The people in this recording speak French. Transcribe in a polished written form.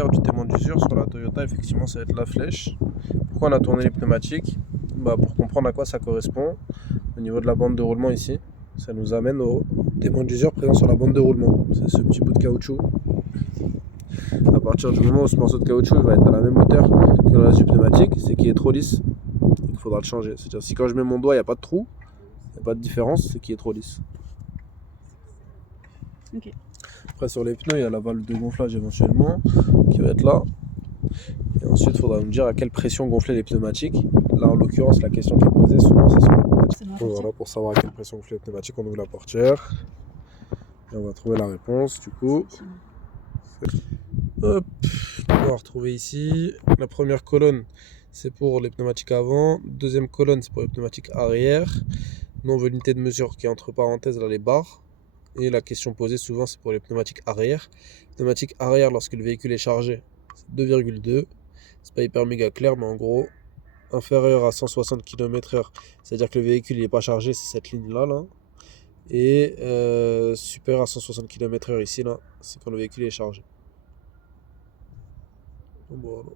repère du témoin d'usure sur la Toyota, effectivement, ça va être la flèche. Pourquoi on a tourné les pneumatiques? Pour comprendre à quoi ça correspond. Au niveau de la bande de roulement ici, ça nous amène au témoin d'usure présent sur la bande de roulement. C'est ce petit bout de caoutchouc. À partir du moment où ce morceau de caoutchouc va être à la même hauteur que le reste du pneumatique, c'est qu'il est trop lisse. Il faudra le changer. C'est-à-dire si quand je mets mon doigt, il n'y a pas de trou, il n'y a pas de différence, c'est qu'il est trop lisse. Ok. Après sur les pneus, il y a la valve de gonflage éventuellement qui va être là. Et ensuite, il faudra nous dire à quelle pression gonfler les pneumatiques. Là, en l'occurrence, la question qui est posée souvent, c'est sur les pneumatiques. Donc, voilà, pour savoir à quelle pression gonfler les pneumatiques, on ouvre la portière. Et on va trouver la réponse, du coup. Hop, on va retrouver ici. La première colonne, c'est pour les pneumatiques avant. Deuxième colonne, c'est pour les pneumatiques arrière. Nous, on veut l'unité de mesure qui est entre parenthèses, là, les barres. Et la question posée souvent, c'est pour les pneumatiques arrière. Pneumatique arrière, lorsque le véhicule est chargé, c'est 2,2. C'est pas hyper méga clair, mais en gros, inférieur à 160 km/h, c'est-à-dire que le véhicule n'est pas chargé, c'est cette ligne-là. Là. Et supérieur à 160 km/h ici, là, c'est quand le véhicule est chargé. Voilà.